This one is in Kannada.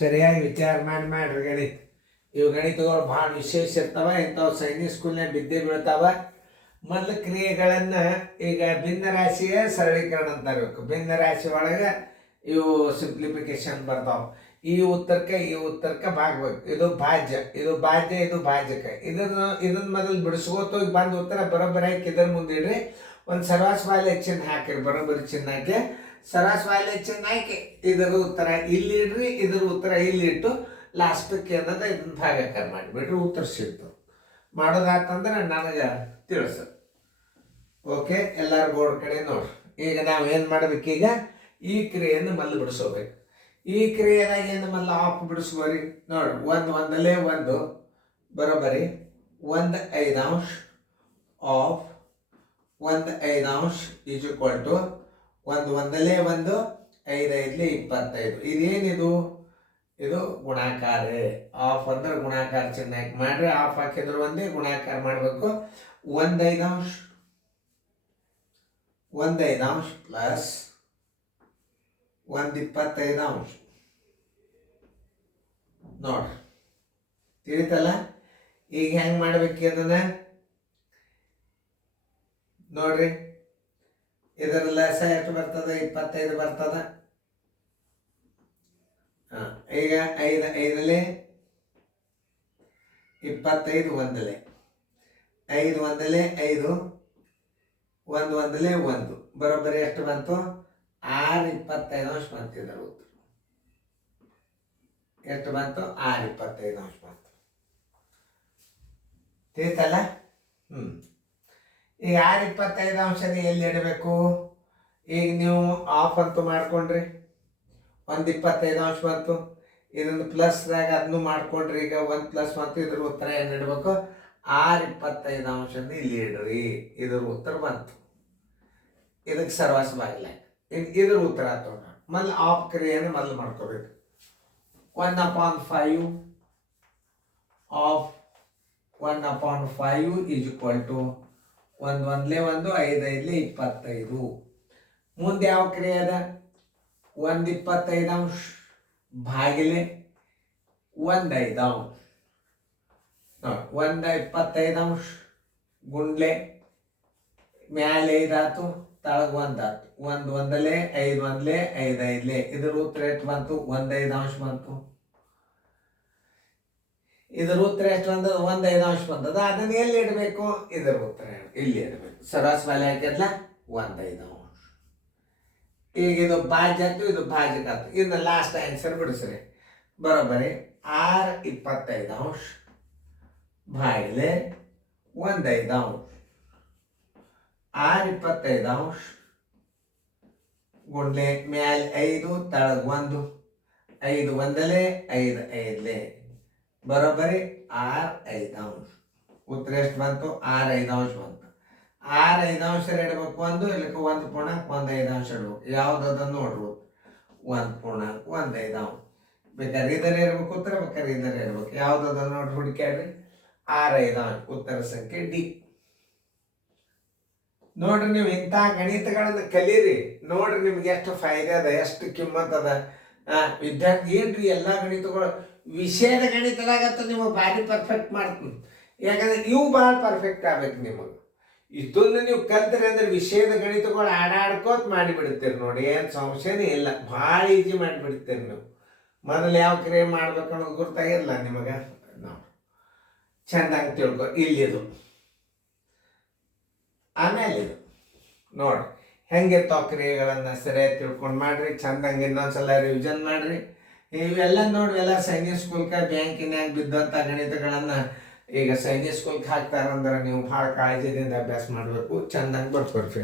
ಸರಿಯಾಗಿ ವಿಚಾರ ಮಾಡ್ರಿ ಗಣಿತ. ಇವು ಗಣಿತಗಳು ಭಾಳ ವಿಶೇಷ ಇರ್ತಾವ. ಇಂಥವು ಸೈನಿಕ್ ಸ್ಕೂಲ್ನಾಗ ಬಿದ್ದೇ ಬೀಳ್ತಾವ. ಮೊದಲು ಕ್ರಿಯೆಗಳನ್ನು ಈಗ ಭಿನ್ನ ರಾಶಿಯ ಸರಳೀಕರಣ ಅಂತ ಇರಬೇಕು. ಭಿನ್ನ ರಾಶಿ ಒಳಗೆ ಇವು ಸಿಂಪ್ಲಿಫಿಕೇಶನ್ ಬರ್ತಾವೆ. ಈ ಉತ್ತರಕ್ಕೆ ಭಾಗಬೇಕು. ಇದು ಭಾಜ್ಯ, ಇದು ಭಾಜ್ಯಕ. ಇದನ್ನ ಮೊದಲು ಬಿಡಿಸ್ಕೋತ ಬಂದು ಉತ್ತರ ಬರೋಬ್ಬರಿ ಹಾಕಿ ಇದ್ರ ಮುಂದಿಡ್ರಿ. ಒಂದು ಸರ್ವಾಸ್ವಾಲ್ಯ ಚಿಹ್ನೆ ಹಾಕಿರಿ, ಬರೋಬ್ಬರಿ ಚಿಹ್ನೆ ಹಾಕಿ ಸರ್ವಾಸ್ವಾಲ್ಯ ಚಿಹ್ನೆ ಹಾಕಿ ಇದರ ಉತ್ತರ ಇಲ್ಲಿ ಇಡ್ರಿ, ಇದರ ಉತ್ತರ ಇಲ್ಲಿ ಇಟ್ಟು ಲಾಸ್ಟಕ್ಕೆ ಅನ್ನೋದು ಇದನ್ನ ಭಾಗಾಕಾರ ಮಾಡಿಬಿಟ್ರೆ ಉತ್ತರ ಸಿಗ್ತದೆ. ಮಾಡೋದಾತಂದ್ರೆ ನನಗೆ ತಿಳಿಸ. ಓಕೆ, ಎಲ್ಲರ ಬೋರ್ಡ್ ಕಡೆ ನೋಡ್ರಿ. ಈಗ ನಾವು ಏನು ಮಾಡ್ಬೇಕೀಗ, ಈ ಕ್ರಿಯೆಯನ್ನು ಮಲ್ಲು ಬಿಡಿಸೋಬೇಕು. ಈ ಕ್ರಿಯೆದಾಗ ಏನು ಮಲ್ಲ ಆಫ್ ಬಿಡಿಸ್ಬೋರಿ ನೋಡ್ರಿ. ಒಂದಲೇ ಒಂದು ಬರೋಬ್ಬರಿ 1/5 ಆಫ್ 1/5 ಈಸ್ ಈಕ್ವಲ್ ಟು 1 5 5 25. ಇದೇನಿದು? ಇದು ಗುಣಾಕಾರ. ಆಫ್ ಅಂದ್ರೆ ಗುಣಾಕಾರ ಚಿಹ್ನೆ ಹಾಕಿ ಮಾಡ್ರಿ. ಆಫ್ ಹಾಕಿದ್ರು ಒಂದೇ, ಗುಣಾಕಾರ ಮಾಡಬೇಕು. 1/5 ಪ್ಲಸ್ 1/25 ನೋಡ್ರಿ. ತಿಳಿತಲ್ಲ? ಈಗ ಹೆಂಗೆ ಮಾಡ್ಬೇಕು ಅದನ್ನ ನೋಡ್ರಿ. ಇದರ ಲೆಸ ಎಷ್ಟು ಬರ್ತದ? 25 ಬರ್ತದ. ಈಗ 5 5 25 1 5 1 5 1 1 1 ಬರೋಬ್ಬರಿ ಎಷ್ಟು ಬಂತು? 6/25 ಬಂತು. ಇದರ ಉತ್ತರ ಎಷ್ಟು ಬಂತು? 6/25 ಬಂತು. ತಿಳಿತಲ್ಲ? ಈಗ 6/25 ಎಲ್ಲಿ ಇಡಬೇಕು? ಈಗ ನೀವು ಆಫ್ ಅಂತೂ ಮಾಡ್ಕೊಂಡ್ರಿ, 1/25 ಬಂತು. ಇದೊಂದು ಪ್ಲಸ್ದಾಗ ಅದನ್ನು ಮಾಡ್ಕೊಂಡ್ರಿ. ಈಗ 1 ಪ್ಲಸ್ ಬಂತು. ಇದ್ರ ಉತ್ತರ ಏನು ಇಡಬೇಕು? 6/25 ಇಲ್ಲಿ ಇಡ್ರಿ. ಇದ್ರ ಉತ್ತರ ಬಂತು. ಇದಕ್ಕೆ ಸರ್ವಾಸ ಬಾಗಿಲ್ಲ. ಇದ್ರ ಉತ್ತರ ಆತೋಣ. ಮೊದಲು ಆಫ್ ಕ್ರಿಯೆಯನ್ನು ಮೊದಲು ಮಾಡ್ಕೋಬೇಕು. 1/5 ಆಫ್ 1/5 ಈಸ್ ಈಕ್ವಲ್ ಟು 1 1 1 5 5 25. ಮುಂದೆ ಯಾವ ಕ್ರಿಯೆ ಅದ? 1/25 ಭಾಗಿಲೆ 1/5 1/25 ಗುಂಡ್ಲೆ ಮ್ಯಾಲೆ 5 ಆತು, ತಳಗ 1 ಆತು. 1 1 5 1 5 5 ಇದ್ರ ಉತ್ತರ ಎಷ್ಟು ಬಂತು? 1/5 ಬಂತು. ಇದರ ಉತ್ತರ ಎಷ್ಟು ಬಂದದ? 1/5 ಬಂದದ. ಅದನ್ನ ಎಲ್ಲಿ ಇಡಬೇಕು? ಇದರ ಉತ್ತರ ಇಲ್ಲಿ ಇಡಬೇಕು. ಸರಾಸ್ ಮೇಲೆ ಹಾಕಿದ್ಲ 1/5. ಈಗ ಇದು ಭಾಜ್ಯ ಆಯ್ತು, ಇದು ಭಾಜಕ ಆಯ್ತು. ಇನ್ನು ಲಾಸ್ಟ್ ಆನ್ಸರ್ ಬಿಡಿಸ್ರಿ. ಬರೋಬ್ಬರಿ 6/25 ಭಾಗಿಲೆ 1/5. 6/25 ಗುಂಡ್ಲೆ ಮ್ಯಾಲೆ 5 ತಳಗ 1 5 1 5 5 ಬರೋಬ್ಬರಿ 6/5. ಉತ್ತರ ಎಷ್ಟು ಬಂತು? 6/5 ಬಂತು. 6/5 ಇಡಬೇಕು. ಒಂದು ಇಲ್ಲಕ್ಕೆ 1/1 ಇಡಬೇಕು. ಯಾವ್ದದನ್ನು ನೋಡ್ರು. 1/1 ಬೇಕಾದ್ರೆ ಇದರ ಇರ್ಬೇಕು ಉತ್ತರ, ಬೇಕಾದ್ರೆ ಇದರ ಇರ್ಬೇಕು. ಯಾವ್ದದನ್ನು ನೋಡಿ ಹುಡುಕ್ಯಾಡ್ರಿ. 6/5 ಉತ್ತರ ಸಂಖ್ಯೆ ಡಿ. ನೋಡ್ರಿ, ನೀವು ಇಂಥ ಗಣಿತಗಳನ್ನು ಕಲೀರಿ. ನೋಡ್ರಿ ನಿಮ್ಗೆ ಎಷ್ಟು ಫಾಯ್ದೆ ಅದ, ಎಷ್ಟು ಕಿಮ್ಮತ್ ಅದ. ವಿದ್ಯಾರ್ಥಿ ಏನ್ರಿ ಎಲ್ಲ ಗಣಿತಗಳು ವಿಷಯದ ಗಣಿತದಾಗತ್ತ ನಿಮಗೆ ಭಾರಿ ಪರ್ಫೆಕ್ಟ್ ಮಾಡ್ತೀನಿ. ಯಾಕಂದ್ರೆ ಇವು ಭಾಳ ಪರ್ಫೆಕ್ಟ್ ಆಗ್ಬೇಕು ನಿಮಗೆ. ಇದೊಂದು ನೀವು ಕಲ್ತ್ರಿ ಅಂದ್ರೆ ವಿಷಯದ ಗಣಿತಗಳು ಆಡಾಡ್ಕೋತ ಮಾಡಿಬಿಡ್ತೀರಿ ನೋಡಿ. ಏನು ಸಮಸ್ಯೆನೇ ಇಲ್ಲ, ಭಾಳ ಈಜಿ ಮಾಡಿಬಿಡ್ತೀರಿ ನೀವು. ಮೊದಲು ಯಾವ ಕ್ರಿಯೆ ಮಾಡ್ಬೇಕು ಅನ್ನೋದು ಗೊತ್ತಾಗಿರಲ್ಲ ನಿಮಗೆ. ನಾವು ಚೆಂದಾಗಿ ತಿಳ್ಕೊ. ಇಲ್ಲಿದು ಆಮೇಲೆ ಇದು ನೋಡ್ರಿ ಹೆಂಗಿರ್ತಾವ ಕ್ರಿಯೆಗಳನ್ನು ಸರಿಯಾಗಿ ತಿಳ್ಕೊಂಡು ಮಾಡ್ರಿ. ಚೆಂದಂಗೆ ಇನ್ನೊಂದ್ಸಲ ರಿವಿಷನ್ ಮಾಡ್ರಿ. ಇವೆಲ್ಲ ನೋಡಿ, ಎಲ್ಲ ಸೈನಿಕ್ ಸ್ಕೂಲ್ಗೆ ಬ್ಯಾಂಕಿನ್ಯಾಗ ಬಿದ್ದಂಥ ಗಣಿತಗಳನ್ನು ಈಗ ಸೈನಿಕ್ ಸ್ಕೂಲ್ಗೆ ಹಾಕ್ತಾರಂದ್ರೆ ನೀವು ಭಾಳ ಕಾಳಜಿದಿಂದ ಅಭ್ಯಾಸ ಮಾಡಬೇಕು. ಚೆಂದಂಗೆ ಬರ್ಕೊಡ್ರಿ.